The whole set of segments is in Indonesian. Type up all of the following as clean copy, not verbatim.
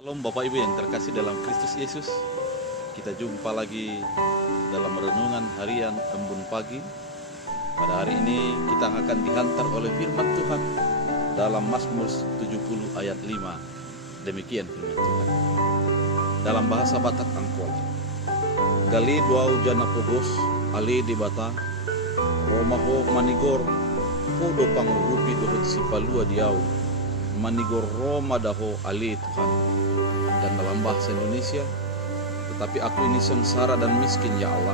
Shalom Bapak Ibu yang terkasih dalam Kristus Yesus. Kita jumpa lagi dalam renungan harian Embun Pagi. Pada hari ini kita akan dihantar oleh firman Tuhan dalam Mazmur 70 ayat 5. Demikian firman Tuhan dalam bahasa Batak Angkol. Gali duau jana pogos ali di bata romaho manigor podo pangurupi dohot sipalua diau manigor Roma daho ali Tuhan. Dan dalam bahasa Indonesia, tetapi aku ini sengsara dan miskin ya Allah,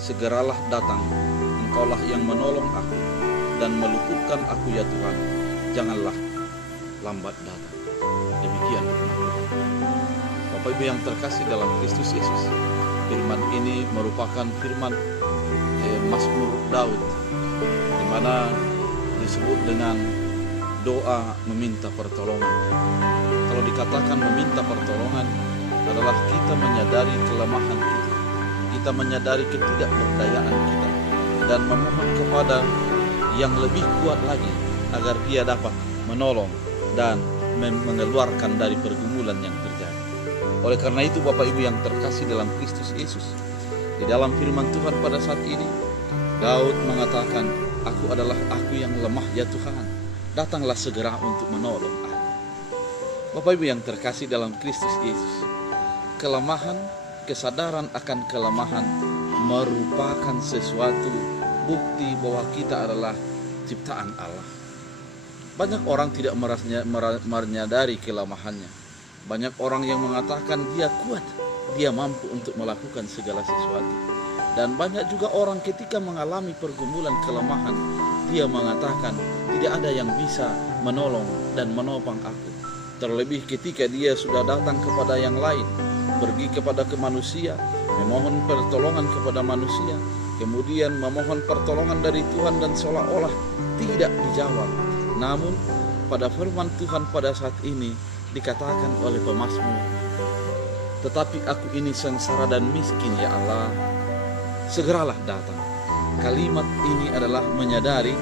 segeralah datang, Engkaulah yang menolong aku dan meluputkan aku ya Tuhan, janganlah lambat datang. Demikian firman Tuhan. Bapak Ibu yang terkasih dalam Kristus Yesus, firman ini merupakan firman Mazmur Daud, di mana disebut dengan doa meminta pertolongan. Kalau dikatakan meminta pertolongan adalah kita menyadari kelemahan kita menyadari ketidakberdayaan kita, dan memohon kepada yang lebih kuat lagi agar dia dapat menolong dan mengeluarkan dari pergumulan yang terjadi. Oleh karena itu Bapak Ibu yang terkasih dalam Kristus Yesus, di dalam firman Tuhan pada saat ini, Daud mengatakan, aku adalah aku yang lemah ya Tuhan, datanglah segera untuk menolong aku. Bapak Ibu yang terkasih dalam Kristus Yesus, kelemahan, kesadaran akan kelemahan merupakan sesuatu bukti bahwa kita adalah ciptaan Allah. Banyak orang tidak menyadari kelemahannya. Banyak orang yang mengatakan dia kuat, dia mampu untuk melakukan segala sesuatu. Dan banyak juga orang ketika mengalami pergumulan kelemahan, dia mengatakan tidak ada yang bisa menolong dan menopang aku. Terlebih ketika dia sudah datang kepada yang lain, pergi kepada manusia, memohon pertolongan kepada manusia, kemudian memohon pertolongan dari Tuhan dan seolah-olah tidak dijawab. Namun pada firman Tuhan pada saat ini dikatakan oleh pemazmur, tetapi aku ini sengsara dan miskin ya Allah, segeralah datang. Kalimat ini adalah menyadari,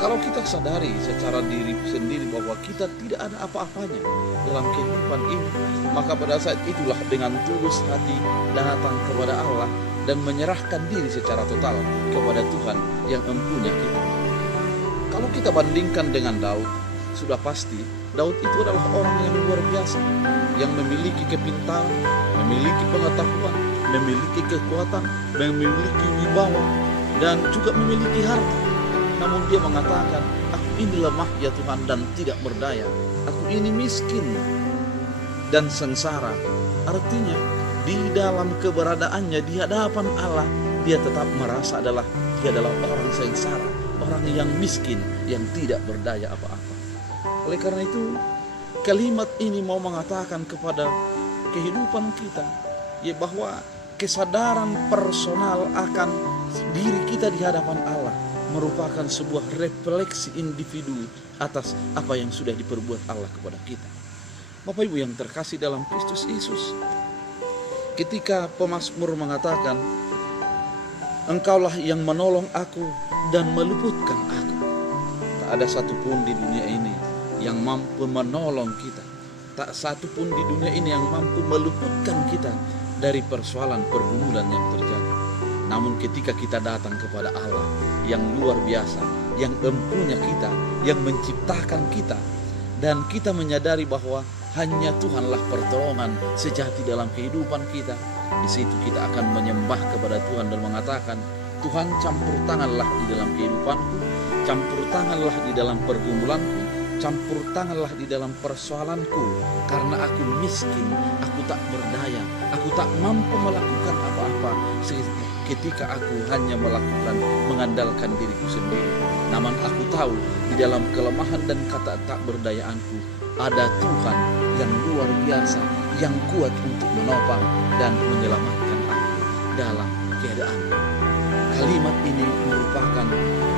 kalau kita sadari secara diri sendiri bahwa kita tidak ada apa-apanya dalam kehidupan ini, maka pada saat itulah dengan tulus hati datang kepada Allah dan menyerahkan diri secara total kepada Tuhan yang empunya kita. Kalau kita bandingkan dengan Daud, sudah pasti Daud itu adalah orang yang luar biasa, yang memiliki kepintaran, memiliki pengetahuan, memiliki kekuatan, memiliki wibawa, dan juga memiliki harta. Namun dia mengatakan, aku ini lemah ya Tuhan dan tidak berdaya. Aku ini miskin dan sengsara. Artinya di dalam keberadaannya di hadapan Allah, dia tetap merasa dia adalah orang sengsara, orang yang miskin, yang tidak berdaya apa-apa. Oleh karena itu, kalimat ini mau mengatakan kepada kehidupan kita, ya, bahwa kesadaran personal akan diri kita di hadapan Allah merupakan sebuah refleksi individu atas apa yang sudah diperbuat Allah kepada kita. Bapak Ibu yang terkasih dalam Kristus Yesus, ketika pemazmur mengatakan, Engkaulah yang menolong aku dan meluputkan aku, tak ada satupun di dunia ini yang mampu menolong kita, tak satupun di dunia ini yang mampu meluputkan kita dari persoalan pergumulan yang terjadi. Namun ketika kita datang kepada Allah yang luar biasa, yang empunya kita, yang menciptakan kita, dan kita menyadari bahwa hanya Tuhanlah pertolongan sejati dalam kehidupan kita, di situ kita akan menyembah kepada Tuhan dan mengatakan, Tuhan campur tanganlah di dalam kehidupanku, campur tanganlah di dalam pergumulanku, campur tanganlah di dalam persoalanku, karena aku miskin, aku tak berdaya, aku tak mampu melakukan apa-apa ketika aku hanya mengandalkan diriku sendiri. Namun aku tahu di dalam kelemahan dan kata tak berdayaanku ada Tuhan yang luar biasa, yang kuat untuk menopang dan menyelamatkan aku dalam keadaan. Kalimat ini merupakan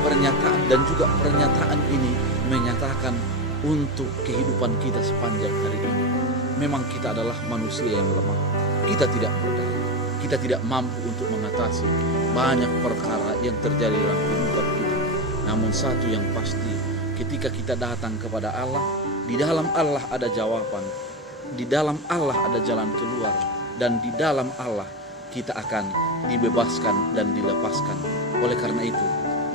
pernyataan, dan juga pernyataan ini menyatakan untuk kehidupan kita sepanjang hari ini. Memang kita adalah manusia yang lemah, kita tidak berdaya, kita tidak mampu untuk mengatasi banyak perkara yang terjadi dalam kehidupan kita. Namun satu yang pasti, ketika kita datang kepada Allah, di dalam Allah ada jawaban. di dalam Allah ada jalan keluar, dan di dalam Allah kita akan dibebaskan dan dilepaskan. Oleh karena itu,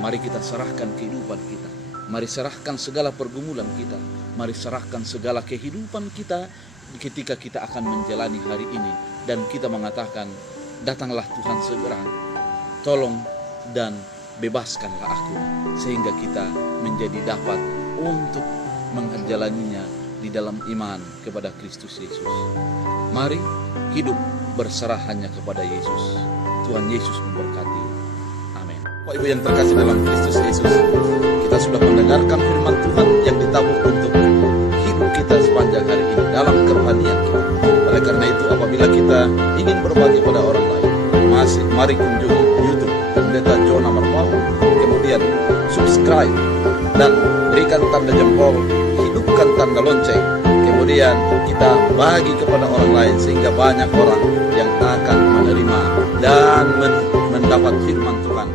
mari kita serahkan kehidupan kita. Mari serahkan segala pergumulan kita. Mari serahkan segala kehidupan kita ketika kita akan menjalani hari ini. Dan kita mengatakan, datanglah Tuhan segera, tolong dan bebaskanlah aku. Sehingga kita menjadi dapat untuk menjalaninya di dalam iman kepada Kristus Yesus. Mari hidup berserah hanya kepada Yesus. Tuhan Yesus memberkati. Amin. Bapak Ibu yang terkasih dalam Kristus Yesus, kita sudah mendengarkan firman Tuhan yang ditabur untuk hidup kita sepanjang hari ini dalam kerohanian kita. Oleh karena itu, apabila kita ingin berbagi pada orang lain, mari kunjungi YouTube Pendeta Jona Marmau, kemudian subscribe dan berikan tanda jempol, hidupkan tanda lonceng. Kemudian kita bagi kepada orang lain sehingga banyak orang yang akan menerima dan mendapat firman Tuhan